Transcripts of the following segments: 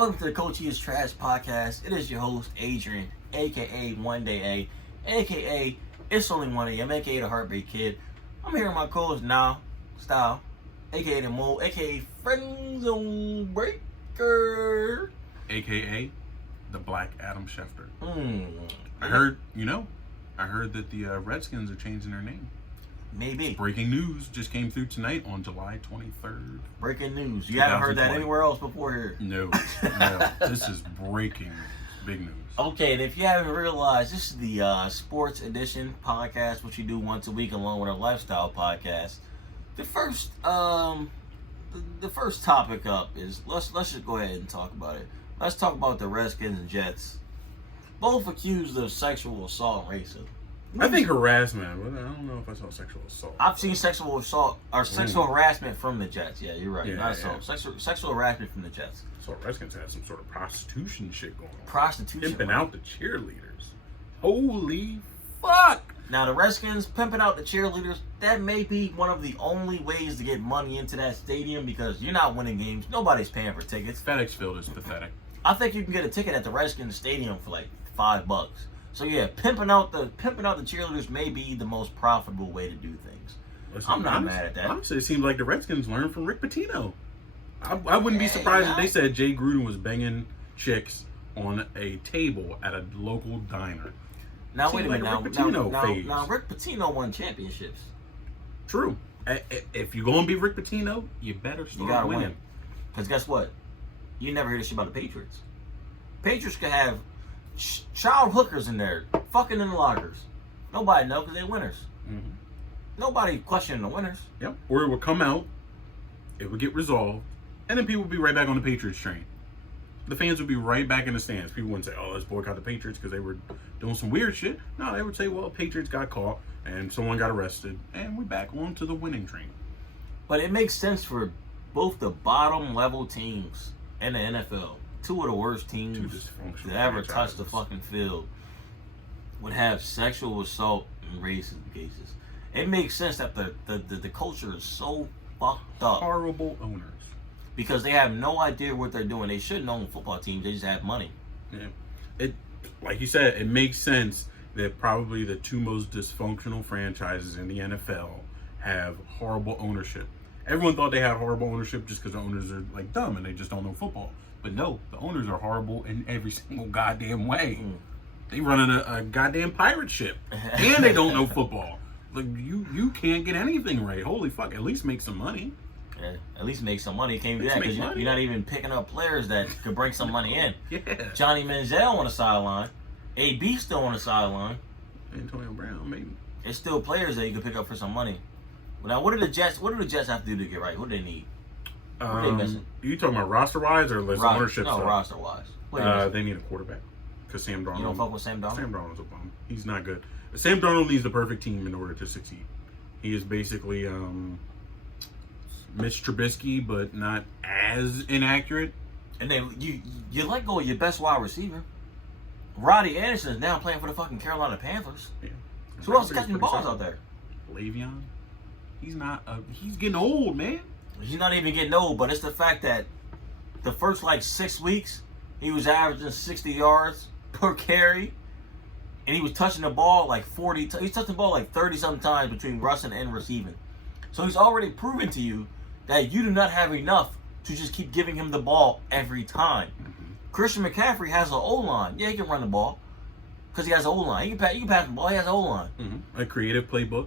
Welcome to the Coach is Trash podcast. It is your host, Adrian, aka One Day A, aka It's Only 1 AM, aka the Heartbreak Kid. I'm here with my co-host now, Style, aka the Mole, aka Friend Zone Breaker, aka the Black Adam Schefter. I heard that the Redskins are changing their name. Maybe. Breaking news just came through tonight on July 23rd. Breaking news. You haven't heard that anywhere else before here? No. This is breaking big news. Okay, and if you haven't realized, this is the Sports Edition podcast, which we do once a week along with our lifestyle podcast. The first topic up is let's just go ahead and talk about it. Let's talk about the Redskins and Jets, both accused of sexual assault and racism. I think harassment, but I don't know if I saw sexual assault. I've seen sexual assault or sexual harassment from the Jets. Yeah, you're right. Yeah, Not assault. Sexual harassment from the Jets. So Redskins had some sort of prostitution shit going on. Prostitution. Pimping out the cheerleaders. Holy fuck! Now the Redskins pimping out the cheerleaders, that may be one of the only ways to get money into that stadium because you're not winning games. Nobody's paying for tickets. FedEx Field is pathetic. I think you can get a ticket at the Redskins stadium for like $5. So yeah, pimping out the cheerleaders may be the most profitable way to do things. Listen, I'm not mad at that. Honestly, it seems like the Redskins learned from Rick Pitino. I wouldn't be surprised if they said Jay Gruden was banging chicks on a table at a local diner. Now wait a minute. Rick Pitino now Rick Pitino won championships. True. If you're gonna be Rick Pitino, you better start winning. Win. Because guess what? You never hear this shit about the Patriots. Patriots could have child hookers in there, fucking in the lockers. Nobody know because they're winners. Mm-hmm. Nobody questioning the winners. Yep. Or it would come out, it would get resolved, and then people would be right back on the Patriots train. The fans would be right back in the stands. People wouldn't say, "Oh, let's boycott the Patriots because they were doing some weird shit." No, they would say, "Well, Patriots got caught and someone got arrested, and we're back on to the winning train." But it makes sense for both the bottom level teams and the NFL. Two of the worst teams to ever touch the fucking field would have sexual assault and racism cases. It makes sense that the culture is so fucked up. Horrible owners. Because they have no idea what they're doing. They shouldn't own football teams. They just have money. Yeah. It, like you said, it makes sense that probably the two most dysfunctional franchises in the NFL have horrible ownership. Everyone thought they had horrible ownership just because the owners are like dumb and they just don't know football. But no, the owners are horrible in every single goddamn way. They running a goddamn pirate ship, and they don't know football. Like you can't get anything right. Holy fuck! At least make some money. Yeah, at least make some money. You can't do that because you're not even picking up players that could bring some money in. Yeah. Johnny Manziel on the sideline, AB still on the sideline. Antonio Brown, maybe. It's still players that you can pick up for some money. Now, what do the Jets have to do to get right? What do they need? What are they missing? You talking about roster-wise or ownership stuff? No, roster-wise. They need a quarterback. Because Sam Darnold... You don't fuck with Sam Darnold? Sam Darnold's a bum. He's not good. Sam Darnold needs the perfect team in order to succeed. He is basically Mitch Trubisky, but not as inaccurate. And then you let go of your best wide receiver. Roddy Anderson is now playing for the fucking Carolina Panthers. Yeah. So who else is catching balls out there? Le'Veon. He's getting old, man. He's not even getting old, but it's the fact that the first 6 weeks, he was averaging 60 yards per carry, and he was touching the ball 40. He's touching the ball 30-something times between rushing and receiving. So he's already proven to you that you do not have enough to just keep giving him the ball every time. Mm-hmm. Christian McCaffrey has an O-line. Yeah, he can run the ball because he has an O-line. He can pass the ball. He has an O-line. Mm-hmm. A creative playbook.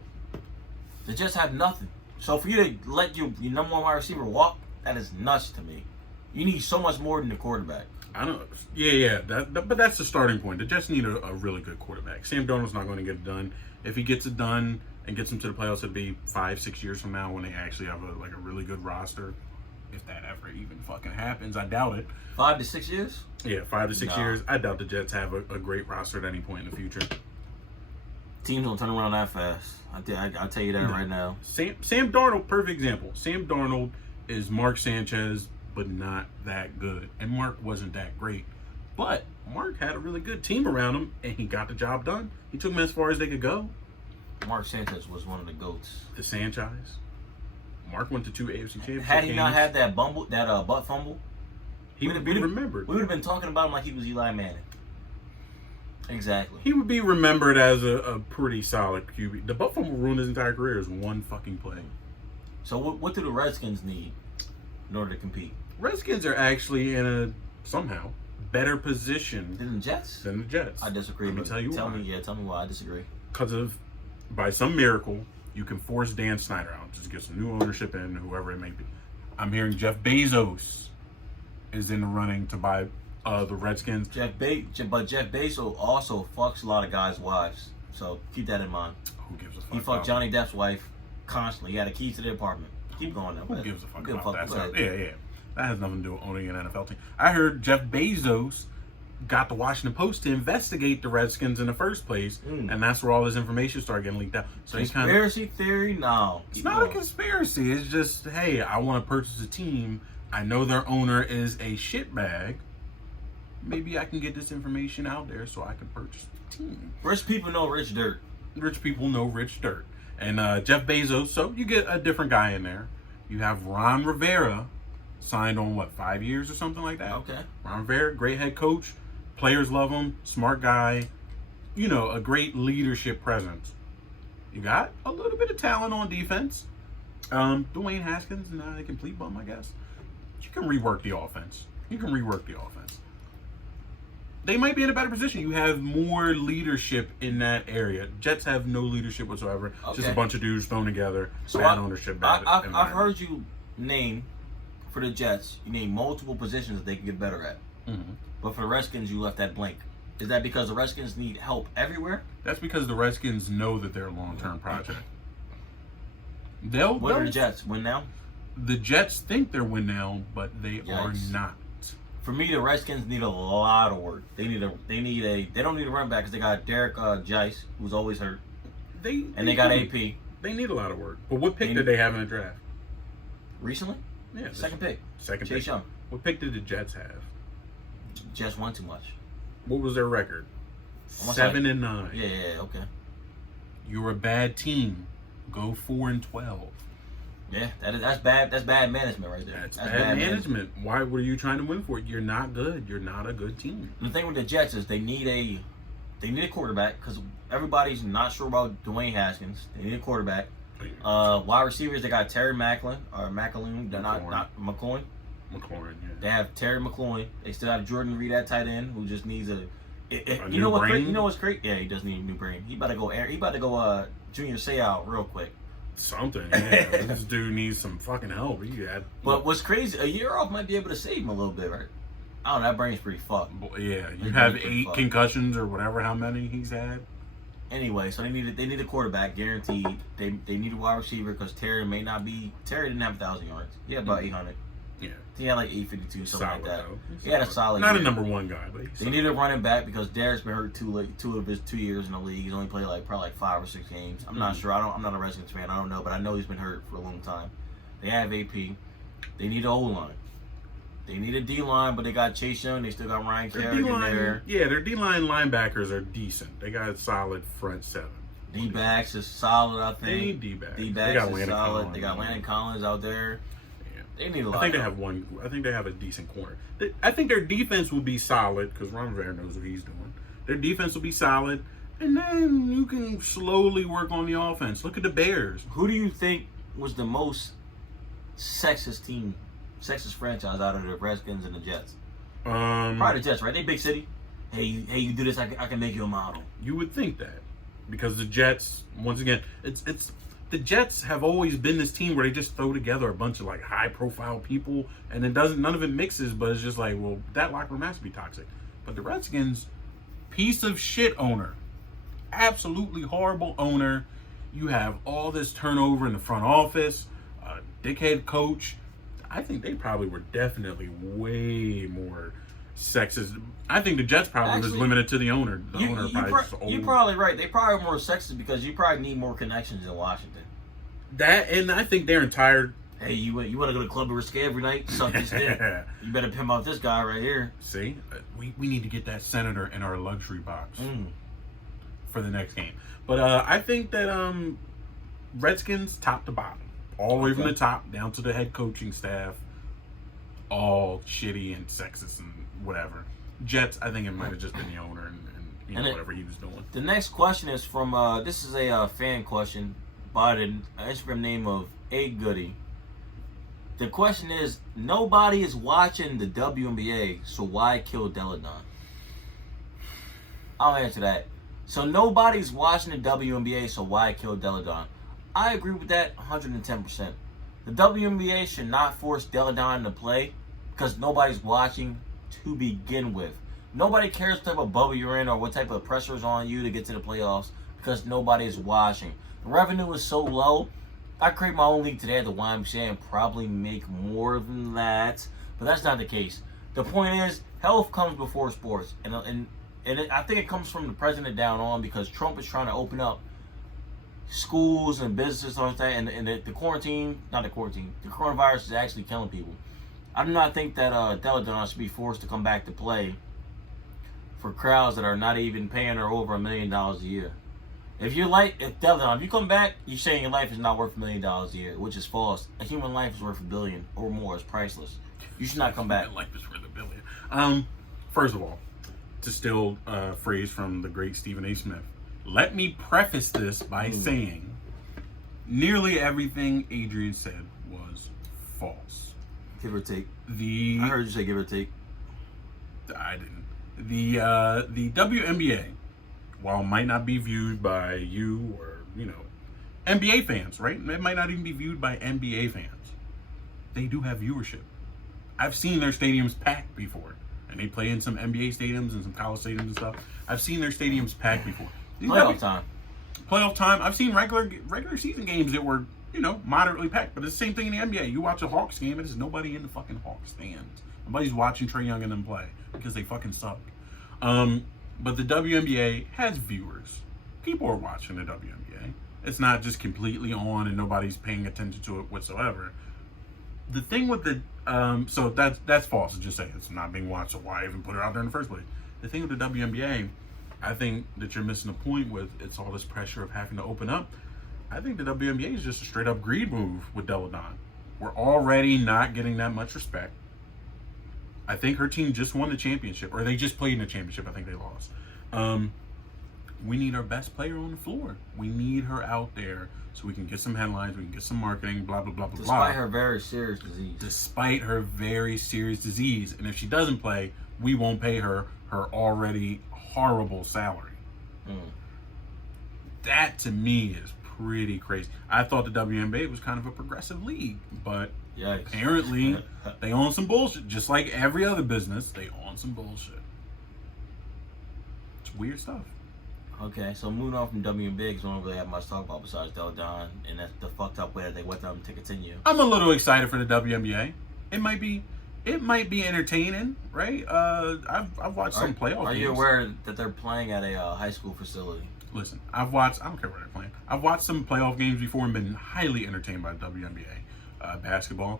They just have nothing. So for you to let your number one wide receiver walk, that is nuts to me. You need so much more than the quarterback. I don't. Yeah. But that's the starting point. They just need a really good quarterback. Sam Darnold's not going to get it done. If he gets it done and gets them to the playoffs, it'll be 5-6 years from now when they actually have a really good roster. If that ever even fucking happens, I doubt it. 5 to 6 years? Yeah, 5 to 6 years. I doubt the Jets have a great roster at any point in the future. Teams don't turn around that fast. I'll tell you that right now. Sam Darnold, perfect example. Sam Darnold is Mark Sanchez, but not that good. And Mark wasn't that great. But Mark had a really good team around him, and he got the job done. He took them as far as they could go. Mark Sanchez was one of the GOATs. The Sanchez. Mark went to 2 AFC championships. Had he not had that butt fumble? He would be remembered. We would have been talking about him like he was Eli Manning. Exactly. He would be remembered as a pretty solid QB. The Buffalo ruined his entire career is one fucking play. So what do the Redskins need in order to compete? Redskins are actually in a somehow better position Than the Jets? than the Jets. I disagree. Let me tell you why. Tell me why I disagree. Because by some miracle, you can force Dan Snyder out. Just get some new ownership in, whoever it may be. I'm hearing Jeff Bezos is in the running to buy the Redskins. But Jeff Bezos also fucks a lot of guys' wives. So keep that in mind. Who gives a fuck? He fucked Johnny Depp's wife constantly. He had a key to the apartment. Keep going though. Who gives a fuck Who about that? Go ahead. Yeah. That has nothing to do with owning an NFL team. I heard Jeff Bezos got the Washington Post to investigate the Redskins in the first place, and that's where all this information started getting leaked out. So Conspiracy theory? No. It's not a conspiracy. It's just, hey, I want to purchase a team. I know their owner is a shitbag. Maybe I can get this information out there so I can purchase the team. Rich people know rich dirt. Rich people know rich dirt. And Jeff Bezos, so you get a different guy in there. You have Ron Rivera, signed on, 5 years or something like that? Okay. Ron Rivera, great head coach. Players love him. Smart guy. A great leadership presence. You got a little bit of talent on defense. Dwayne Haskins, not a complete bum, I guess. You can rework the offense. They might be in a better position. You have more leadership in that area. Jets have no leadership whatsoever. Okay. Just a bunch of dudes thrown together. So bad ownership. I've heard you name, for the Jets, you name multiple positions that they can get better at. Mm-hmm. But for the Redskins, you left that blank. Is that because the Redskins need help everywhere? That's because the Redskins know that they're a long-term project. What are the Jets? Win now? The Jets think they're win now, but they are not. For me, the Redskins need a lot of work. They don't need a run back because they got Derek Jice, who's always hurt. They got AP. They need a lot of work. But what pick did they have in the draft? Recently? Yeah. Second pick. Chase Young. What pick did the Jets have? Jets won too much. What was their record? Almost 7-9. Yeah, okay. You're a bad team. Go 4-12. Yeah, that's bad. That's bad management right there. That's bad management. Why were you trying to win for it? You're not good. You're not a good team. The thing with the Jets is they need a quarterback because everybody's not sure about Dwayne Haskins. They need a quarterback. Wide receivers, they got Terry McLaurin. They're not McLaurin. McLaurin, yeah. They have Terry McLaurin. They still have Jordan Reed at tight end, who just needs new you know brain? what's great? Yeah, he does need a new brain. He about to go Junior Seau real quick. Something, yeah. This dude needs some fucking help. But what's crazy, a year off might be able to save him a little bit, right? I don't know, that brain's pretty fucked. Yeah, you have 8 concussions or whatever, how many he's had. Anyway, so they need a quarterback, guaranteed. They need a wide receiver because Terry didn't have 1,000 yards. He had about 800. Yeah. He had like 852, something solid, like that. Though. He had a solid Not year. a number one guy, but they need a running back because Derek's been hurt 2 of his 2 years in the league. He's only played probably 5 or 6 games. I'm not sure. I'm not a Redskins fan. I don't know, but I know he's been hurt for a long time. They have AP. They need an O-line. They need a D-line, but they got Chase Young. They still got Ryan Kerrigan in there. Yeah, their D-line linebackers are decent. They got a solid front 7. D-backs is solid, I think. They need D-backs. D-backs is solid. They got Landon Collins out there. They need a lot. I think they have a decent corner. I think their defense will be solid because Ron Rivera knows what he's doing. Their defense will be solid, and then you can slowly work on the offense. Look at the Bears. Who do you think was the most sexist franchise out of the Redskins and the Jets? Probably the Jets, right? They big city. Hey, you do this, I can make you a model. You would think that because the Jets, once again, it's. The Jets have always been this team where they just throw together a bunch of high-profile people, and none of it mixes. But it's just that locker room has to be toxic. But the Redskins, piece of shit owner, absolutely horrible owner. You have all this turnover in the front office, dickhead coach. I think they probably were definitely way more sexist. I think the Jets probably was limited to the owner. The owner you're probably right. They probably were more sexist because you probably need more connections in Washington. That, and I think their entire... Hey, you want to go to Club Risque every night? Suck this dick. You better pimp out this guy right here. See? We need to get that senator in our luxury box for the next game. But I think that Redskins top to bottom. All the way from the top down to the head coaching staff. all shitty and sexist and whatever. Jets, I think it might have just been the owner and whatever he was doing. The next question is from this is a fan question by the Instagram name of A Goody. The question is, nobody is watching the WNBA, so why kill Deladon? I'll answer that. So nobody's watching the WNBA, so why kill Deladon? I agree with that 110%. The WNBA should not force Deladon to play because nobody's watching to begin with. Nobody cares what type of bubble you're in or what type of pressure is on you to get to the playoffs because nobody is watching. The revenue is so low. If I create my own league today at the YMCA and probably make more than that, but that's not the case. The point is, health comes before sports, and I think it comes from the president down on because Trump is trying to open up schools and businesses and that, and the coronavirus is actually killing people. I do not think that Deladon should be forced to come back to play for crowds that are not even paying her over $1 million a year. If Deladon, if you come back, you're saying your life is not worth $1 million a year, which is false. A human life is worth $1 billion or more. It's priceless. You should not come back. Life is worth $1 billion. First of all, to steal a phrase from the great Stephen A. Smith, let me preface this by saying nearly everything Adrian said was false. Give or take. I heard you say give or take. I didn't. The WNBA, while it might not be viewed by you or, NBA fans, right? It might not even be viewed by NBA fans. They do have viewership. I've seen their stadiums packed before. And they play in some NBA stadiums and some college stadiums and stuff. I've seen their stadiums packed before. Playoff time. I've seen regular season games that were, moderately packed. But it's the same thing in the NBA. You watch a Hawks game, and there's nobody in the fucking Hawks stands. Nobody's watching Trae Young and them play because they fucking suck. But the WNBA has viewers. People are watching the WNBA. It's not just completely on and nobody's paying attention to it whatsoever. The thing with the so that's false. Just say it's not being watched, so why even put it out there in the first place? The thing with the WNBA, I think that you're missing a point with it's all this pressure of having to open up. I think the WNBA is just a straight up greed move with Deladon. We're already not getting that much respect. I think her team just won the championship, or they just played in the championship. I think they lost. We need our best player on the floor. We need her out there so we can get some headlines, we can get some marketing, blah, blah, blah, blah, blah. Despite her very serious disease. And if she doesn't play, we won't pay her already horrible salary. That, to me, is pretty crazy. I thought the WNBA was kind of a progressive league, but apparently they own some bullshit. Just like every other business, they own some bullshit. It's weird stuff. Okay, so moving on from WNBA, because we don't really have much to talk about besides Deladon, and that's the fucked up way that they want them to continue. I'm a little excited for the WNBA. It might be entertaining, right? I've watched some playoff games. Are you aware that they're playing at a high school facility? Listen, I don't care where they're playing. I've watched some playoff games before and been highly entertained by the WNBA. Basketball.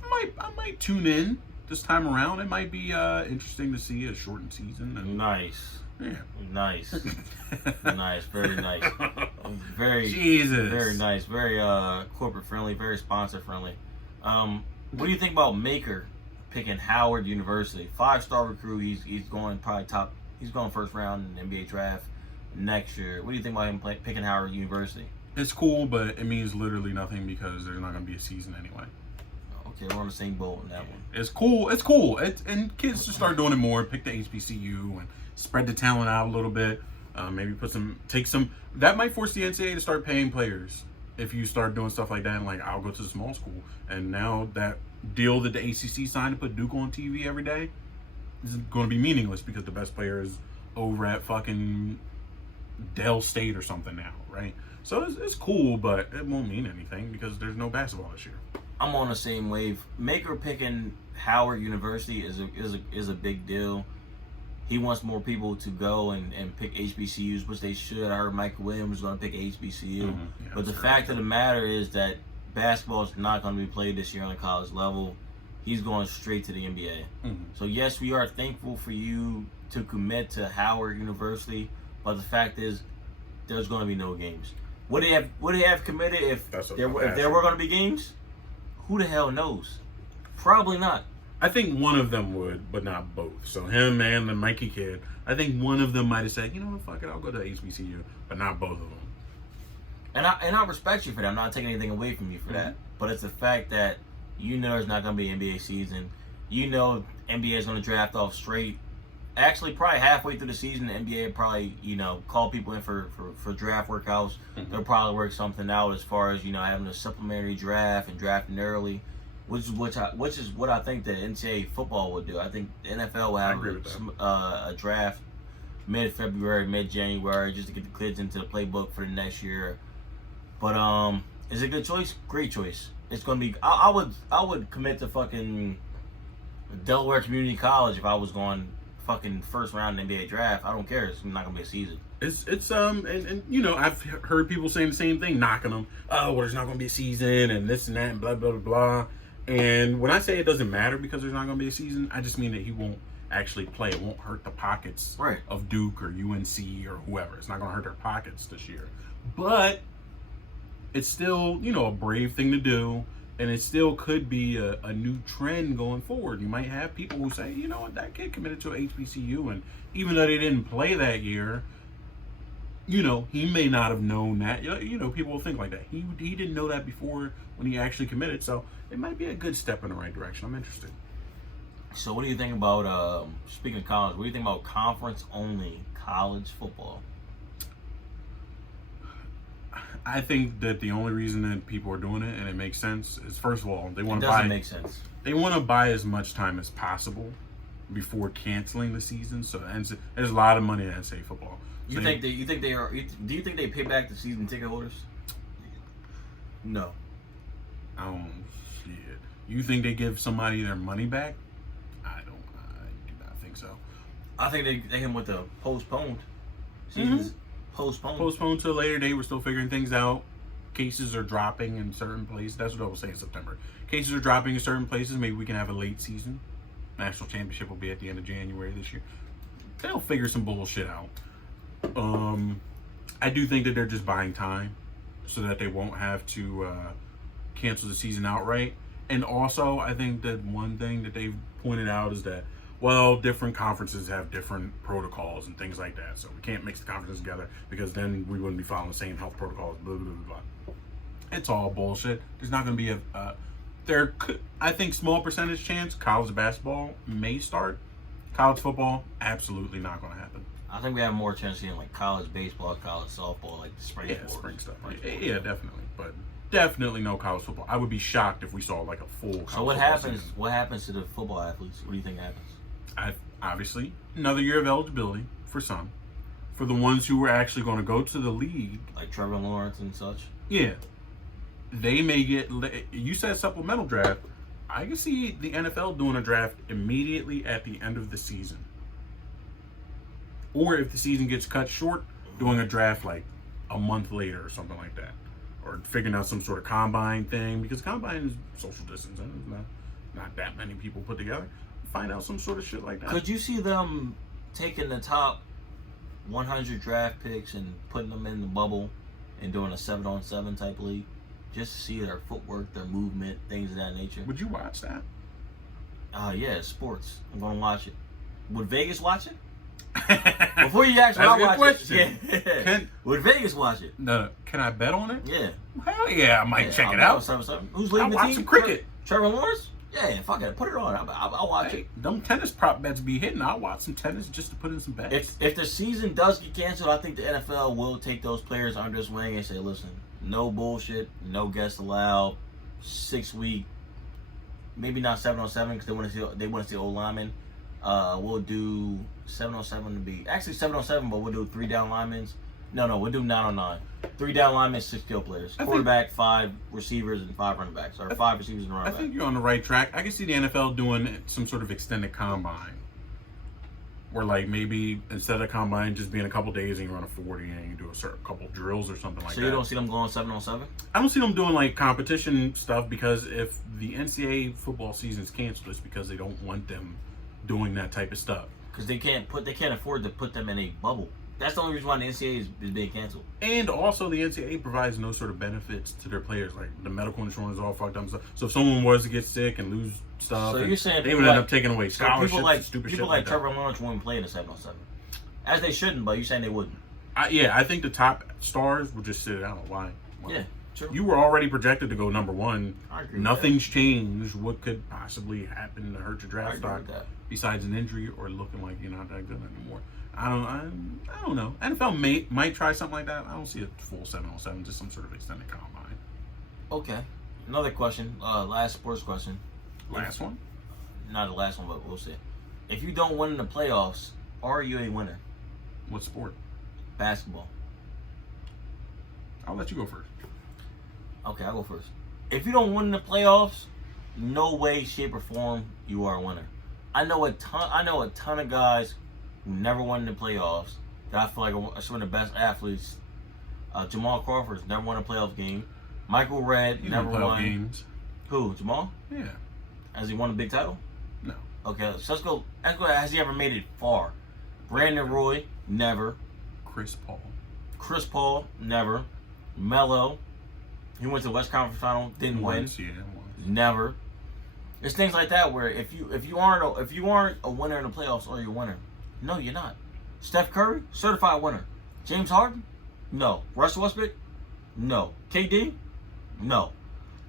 I might tune in this time around. It might be interesting to see a shortened season. And, nice. Yeah. Nice. Nice. Very nice. Very nice. Very corporate friendly. Very sponsor friendly. What do you think about Maker picking Howard University? 5-star recruit. He's going probably top. He's going first round in the NBA draft next year. What do you think about him picking Howard University? It's cool, but it means literally nothing because there's not going to be a season anyway. Okay, we're on the same boat on that one. It's cool. And kids should start doing it more. Pick the HBCU and spread the talent out a little bit. Maybe take some. That might force the NCAA to start paying players if you start doing stuff like that. And I'll go to the small school. And now that deal that the ACC signed to put Duke on TV every day is going to be meaningless because the best player is over at fucking Dell State or something now, right? So it's cool, but it won't mean anything because there's no basketball this year. I'm on the same wave. Maker picking Howard University is a big deal. He wants more people to go and pick HBCUs, which they should. I heard Michael Williams was going to pick HBCU. Yeah, but the fact of the matter is that basketball is not going to be played this year on the college level. He's going straight to the NBA. So yes, we are thankful for you to commit to Howard University, but the fact is there's going to be no games. Would they have committed if there were going to be games? Who the hell knows? Probably not. I think one of them would, but not both. So him and the Mikey kid, I think one of them might have said, you know what, fuck it, I'll go to HBCU, but not both of them. And I respect you for that. I'm not taking anything away from you for that. But it's the fact that you know there's not going to be NBA season. You know NBA is going to draft off straight. Actually, probably halfway through the season, the NBA probably, call people in for draft workouts. They'll probably work something out as far as, having a supplementary draft and drafting early, which is what I think the NCAA football would do. I think the NFL will have a draft mid-February, mid-January, just to get the kids into the playbook for the next year. But is it a good choice? Great choice. It's gonna be. I would commit to fucking Delaware Community College if I was going fucking first round in the NBA draft. I don't care. It's not gonna be a season. It's and I've heard people saying the same thing, knocking them. Oh, well, there's not gonna be a season and this and that and blah blah blah blah. And when I say it doesn't matter because there's not gonna be a season, I just mean that he won't actually play. It won't hurt the pockets of Duke or UNC or whoever. It's not gonna hurt their pockets this year. But it's still, a brave thing to do, and it still could be a new trend going forward. You might have people who say, you know what, that kid committed to HBCU, and even though they didn't play that year, he may not have known that. People will think like that. He didn't know that before when he actually committed, so it might be a good step in the right direction. I'm interested. So what do you think about, speaking of college, what do you think about conference-only college football? I think that the only reason that people are doing it, and it makes sense, is first of all, they want to buy. It doesn't make sense. They want to buy as much time as possible before canceling the season. So there's a lot of money in NCAA football. Do you think they pay back the season ticket holders? No. Shit. You think they give somebody their money back? I do not think so. I think they hit him with the postponed seasons. Postponed to a later date. We're still figuring things out. Cases are dropping in certain places. That's what I was saying in September. Cases are dropping in certain places. Maybe we can have a late season. National championship will be at the end of January this year. They'll figure some bullshit out. I do think that they're just buying time so that they won't have to cancel the season outright. And also, I think that one thing that they've pointed out is that, well, different conferences have different protocols and things like that. So we can't mix the conferences together because then we wouldn't be following the same health protocols, blah, blah, blah, blah. It's all bullshit. There's not going to be I think small percentage chance college basketball may start. College football, absolutely not going to happen. I think we have more chance of seeing like college baseball, college softball, like the spring sports. Spring stuff. Yeah, definitely. But definitely no college football. I would be shocked if we saw like a full college So what happens? Season. What happens to the football athletes? What do you think happens? Obviously, another year of eligibility for some. For the ones who were actually going to go to the league. Like Trevor Lawrence and such? Yeah. They may get... You said supplemental draft. I can see the NFL doing a draft immediately at the end of the season. Or if the season gets cut short, doing a draft like a month later or something like that. Or figuring out some sort of combine thing. Because combine is social distancing. Not that many people put together. Find out some sort of shit like that. Could you see them taking the top 100 draft picks and putting them in the bubble and doing a 7-on-7 type league? Just to see their footwork, their movement, things of that nature. Would you watch that? Yeah, sports. I'm going to watch it. Would Vegas watch it? Before you ask me, That's I'll watch question. it. Yeah. Would Vegas watch it? No. Can I bet on it? Yeah. Hell yeah, I might check it out. 7-on-7. Who's leading the team? I'll watch some cricket. Trevor Lawrence? Yeah, fuck it. Put it on. I'll watch it. Them tennis prop bets be hitting. I'll watch some tennis just to put in some bets. If the season does get canceled, I think the NFL will take those players under its wing and say, listen, no bullshit, no guests allowed, 6-week, maybe not 7-on-7 because they want to see old linemen. We'll do 7-on-7 to be actually 7-on-7, but we'll do 3 down linemen. No, we'll do 9-on-9. 3 down linemen, 6 skill players. Quarterback, 5 receivers, and 5 running backs. Or 5 receivers and running backs. I think you're on the right track. I can see the NFL doing some sort of extended combine. Where like maybe instead of combine just being a couple days and you run a 40 and you do a certain couple drills or something like that. So you don't see them going 7-on-7? I don't see them doing like competition stuff because if the NCAA football season is canceled, it's because they don't want them doing that type of stuff. Because they can't afford to put them in a bubble. That's the only reason why the NCAA is being canceled. And also, the NCAA provides no sort of benefits to their players, like the medical insurance is all fucked up and stuff. So if someone was to get sick and lose stuff, So you're saying they would end up taking away scholarships, people like and stupid people shit like that. Trevor Lawrence wouldn't play in the 7-on-7, as they shouldn't. But you're saying they wouldn't. I think the top stars would just sit it out. Why? Yeah, true. You were already projected to go number one. I agree with Nothing's changed. What could possibly happen to hurt your I draft agree stock with that. besides an injury or looking like you're not that good anymore? I don't know. NFL might try something like that. I don't see a full 7-on-7, just some sort of extended combine. Okay. Another question. Last sports question. Last one. Not the last one, but we'll see. If you don't win in the playoffs, are you a winner? What sport? Basketball. I'll let you go first. Okay, I'll go first. If you don't win in the playoffs, no way, shape, or form you are a winner. I know a ton of guys who never won in the playoffs that I feel like are some of the best athletes. Jamal Crawford's never won a playoff game. Michael Redd You never know playoff won. games. Who? Jamal? Yeah. Has he won a big title? No. Okay, so let's go. Has he ever made it far? Brandon Roy, never. Chris Paul. Chris Paul, never. Melo, he went to the West Conference Final, didn't win. Once, yeah, once. Never. It's things like that where if you aren't a winner in the playoffs, are you a winner? No, you're not. Steph Curry, certified winner. James Harden, no. Russell Westbrook, no. KD, no.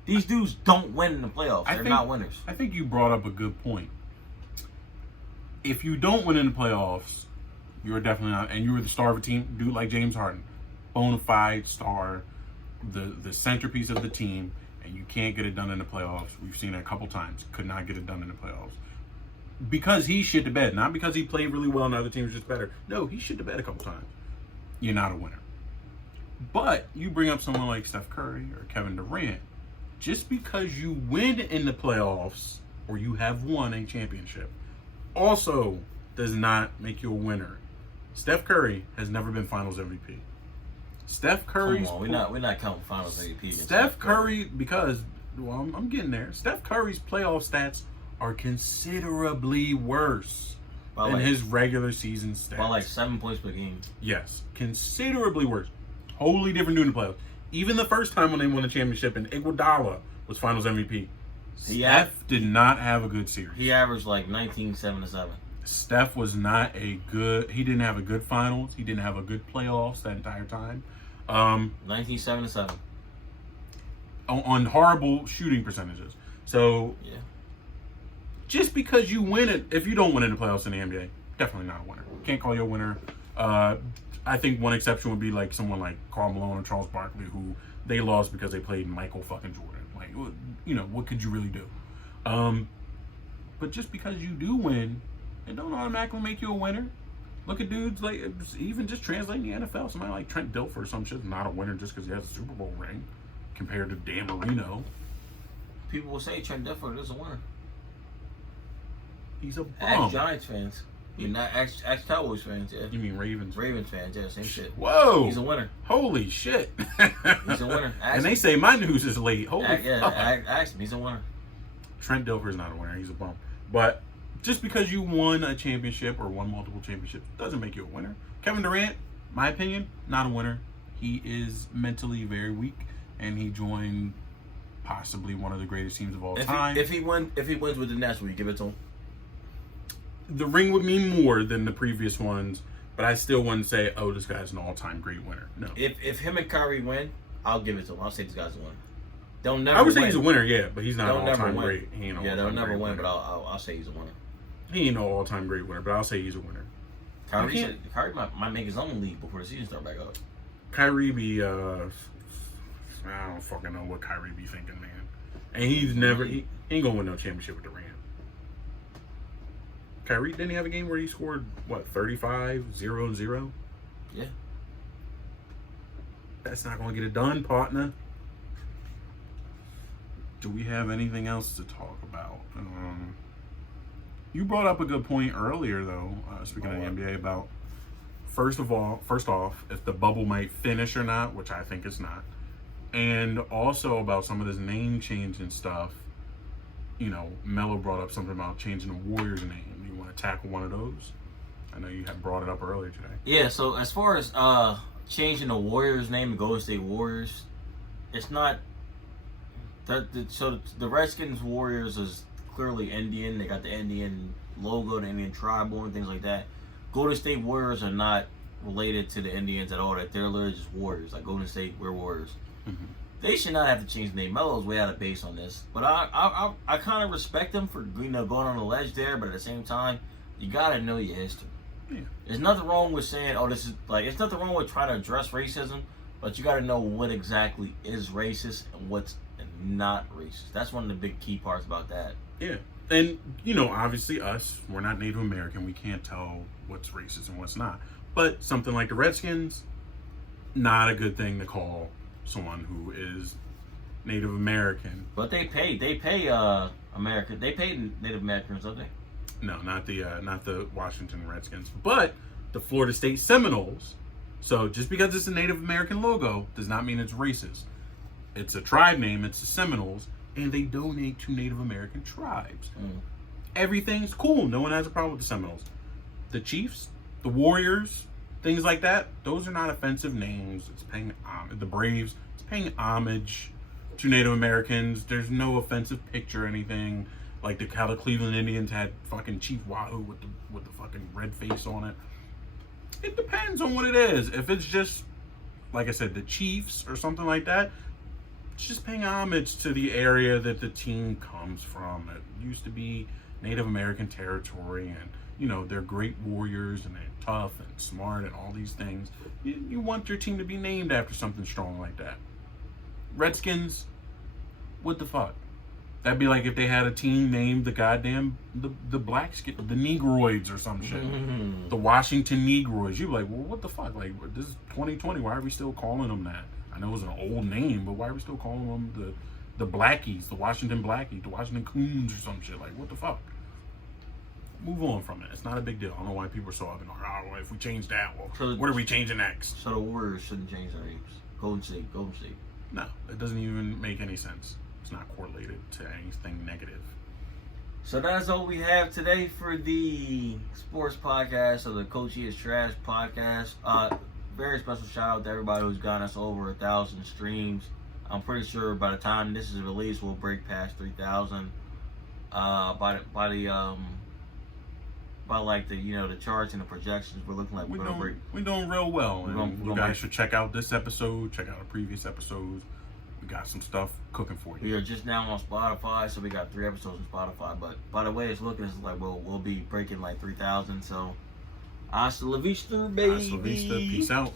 These dudes don't win in the playoffs. They're not winners. I think you brought up a good point. If you don't win in the playoffs, you're definitely not, and you were the star of a team, dude like James Harden, bona fide star, the centerpiece of the team, and you can't get it done in the playoffs. We've seen it a couple times. Could not get it done in the playoffs. Because he shit the bed. Not because he played really well and the other team was just better. No, he shit the bed a couple times. You're not a winner. But you bring up someone like Steph Curry or Kevin Durant. Just because you win in the playoffs or you have won a championship also does not make you a winner. Steph Curry has never been Finals MVP. Steph Curry's... Come on, we're not counting Finals MVP. Steph Curry, because, well, I'm getting there. Steph Curry's playoff stats are considerably worse than his regular season stats. By like 7 points per game. Yes, considerably worse. Totally different during the playoffs. Even the first time when they won the championship and Iguodala was Finals MVP, Steph did not have a good series. He averaged like 19, 7 to 7. Steph was not he didn't have a good finals. He didn't have a good playoffs that entire time. 19, 7 to 7. On horrible shooting percentages. So, yeah. Just because you win it, if you don't win in the playoffs in the NBA, definitely not a winner. Can't call you a winner. I think one exception would be like someone like Karl Malone or Charles Barkley, who they lost because they played Michael fucking Jordan. Like, you know, what could you really do? But just because you do win, it don't automatically make you a winner. Look at dudes like, even just translating the NFL, somebody like Trent Dilfer or some shit's not a winner just because he has a Super Bowl ring compared to Dan Marino. People will say Trent Dilfer is a winner. He's a bum. Ask Giants fans. You're not ask Cowboys fans, yeah. You mean Ravens? Ravens fans, yeah, same shit. Whoa! He's a winner. Holy shit! He's a winner. And they say my news is late. Holy fuck. Ask him. He's a winner. Trent Dilfer is not a winner. He's a bum. But just because you won a championship or won multiple championships doesn't make you a winner. Kevin Durant, my opinion, not a winner. He is mentally very weak, and he joined possibly one of the greatest teams of all time. If he wins with the Nets, will you give it to him? The ring would mean more than the previous ones, but I still wouldn't say, oh, this guy's an all-time great winner. No. If him and Kyrie win, I'll give it to him. I'll say this guy's a winner. They'll never. I would say he's a winner, yeah, but he's not an all-time win. great. He ain't an they'll all-time never great win, winner. but I'll say he's a winner. He ain't no all-time great winner, but I'll say he's a winner. Kyrie might make his own league before the season starts back up. Kyrie be, I don't fucking know what Kyrie be thinking, man. And he's never, he ain't gonna win no championship with Durant. Kyrie, didn't he have a game where he scored, 35, 0-0? Yeah. That's not gonna get it done, partner. Do we have anything else to talk about? You brought up a good point earlier, though, speaking of the NBA, about first off, if the bubble might finish or not, which I think it's not, and also about some of this name change and stuff. You know, Melo brought up something about changing the Warriors name. You want to tackle one of those? I know you had brought it up earlier today. Yeah, so as far as changing the Warriors name to Golden State Warriors, it's not so the Redskins Warriors is clearly Indian. They got the Indian logo, the Indian tribal and things like that. Golden State Warriors are not related to the Indians at all. That they're literally just Warriors. Like Golden State, we're Warriors. Mm-hmm. They should not have to change the name. Melo's way out of base on this, but I kind of respect them for going on the ledge there. But at the same time, you gotta know your history. Yeah. There's nothing wrong with saying, "Oh, this is like." It's nothing wrong with trying to address racism, but you gotta know what exactly is racist and what's not racist. That's one of the big key parts about that. Yeah. And, obviously we're not Native American. We can't tell what's racist and what's not. But something like the Redskins, not a good thing to call someone who is Native American. But they pay American. They pay Native Americans, don't they? No, not the Washington Redskins, but the Florida State Seminoles. So just because it's a Native American logo does not mean it's racist. It's a tribe name. It's the Seminoles, and they donate to Native American tribes. Everything's cool. No one has a problem with the Seminoles. The Chiefs, the Warriors, things like that. Those are not offensive names. It's paying the Braves. It's paying homage to Native Americans. There's no offensive picture or anything. Like how the Cleveland Indians had fucking Chief Wahoo with the fucking red face on it. It depends on what it is. If it's just, like I said, the Chiefs or something like that, it's just paying homage to the area that the team comes from. It used to be Native American territory, and they're great warriors and they're tough and smart and all these things. You want your team to be named after something strong like that. Redskins, what the fuck? That'd be like if they had a team named the goddamn the Blackskin, the Negroids or some shit. The Washington Negroids. You'd be like, well, what the fuck? Like, this is 2020. Why are we still calling them that? I know it was an old name, but why are we still calling them the Blackies, the Washington Blackies, the Washington Coons or some shit? Like, what the fuck? Move on from it. It's not a big deal. I don't know why people are so up in well, if we change that, well, what are we changing next? So the Warriors shouldn't change their names. Golden State. No, it doesn't even make any sense. It's not correlated to anything negative. So that's all we have today for the sports podcast of the Coach Is Trash podcast. Very special shout out to everybody who's gotten us over 1,000 streams. I'm pretty sure by the time this is released, we'll break past 3,000. By the charts and the projections, we're looking like we're gonna break. We're doing real well, and you guys should check out this episode. Check out the previous episodes. We got some stuff cooking for you. We are just now on Spotify, so we got 3 episodes on Spotify. But by the way it's looking, it's like we'll be breaking like 3,000. So hasta la vista, baby. Hasta la vista. Peace out.